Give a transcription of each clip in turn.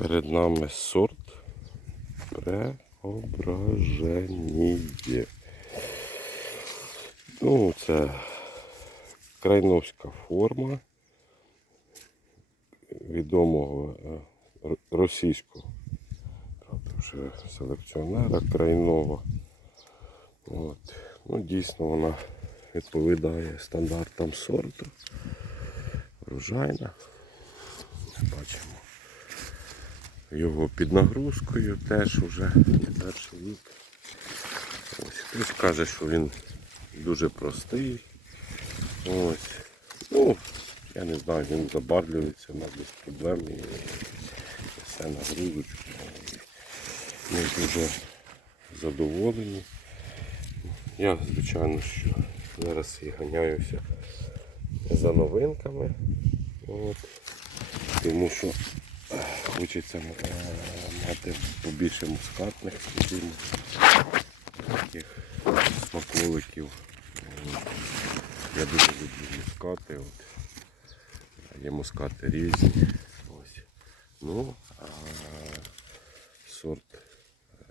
Перед нами сорт преображеніє. Ну, це крайновська форма відомого е, російського вже селекціонера крайнова. От. Ну, дійсно вона відповідає стандартам сорту. Врожайна. Бачимо його під нагрузкою теж вже не перший рік. Ось хтось каже, що він дуже простий. Ось. Ну, я не знаю, він забарвлюється на без проблем все нагрузочку. Ми дуже задоволені. Я, звичайно, що зараз і ганяюся за новинками. От. Тому що хочеться е, мати побільше мускатних скажімо, таких смаколиків. Я дуже люблю мускати. От. Є мускати різні. Ось. Ну, а сорт е,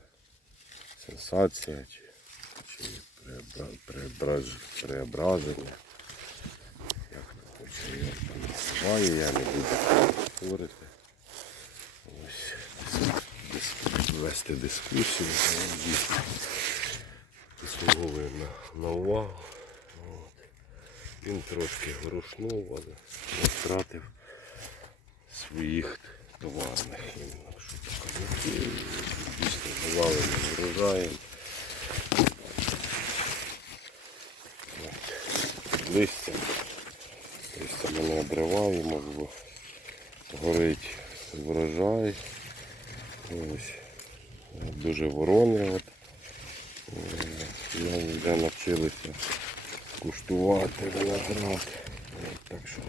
сенсація чи, чи преобра- преображ- преображення. Як хто хоче я там називаю, я не буду спорити. Ось дис- вести дискусію, дійсно заслуговує на, на увагу. От. Він трошки грушнув, але втратив своїх товарних що показників. Дійсно заваленим врожаєм. Листя. Листя ми не обриваємо, бо горить врожай. Ось. Дуже ворони. От. Е, Ми вже навчилися куштувати виноград. Так що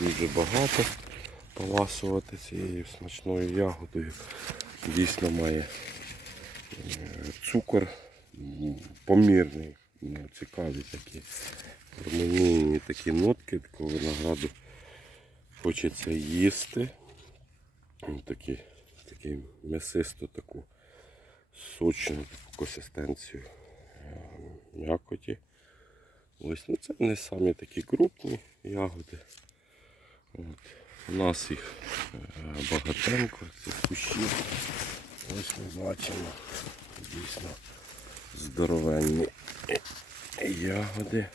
дуже багато поласувати цією смачною ягодою. Дійсно має е, цукор помірний, ну, цікаві такі гармонійні такі нотки такого винограду. Хочеться їсти. Такі, такі м'ясисту таку сочну таку консистенцію е, м'якоті. Ось, ну це не самі такі крупні ягоди. От. У нас їх е, багатенько, цих кущів. Ось ми бачимо дійсно здоровенні ягоди.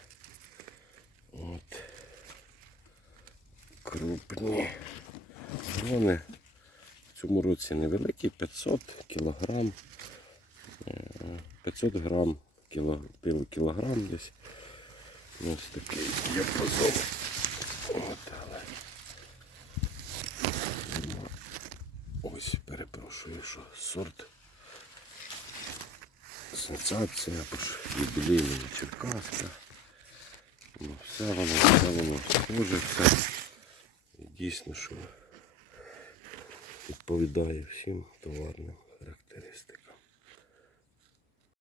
От. Крупні. Грони в цьому році невеликі, 500 кілограм. Е, 500 грам кіло, пів- кілограм десь. Ось такий діапазон. От, але. Ось перепрошую, що сорт. Сенсація, юбілейна Черкаска. Ну, все воно, все воно схоже, все. І дійсно, що відповідає всім товарним характеристикам.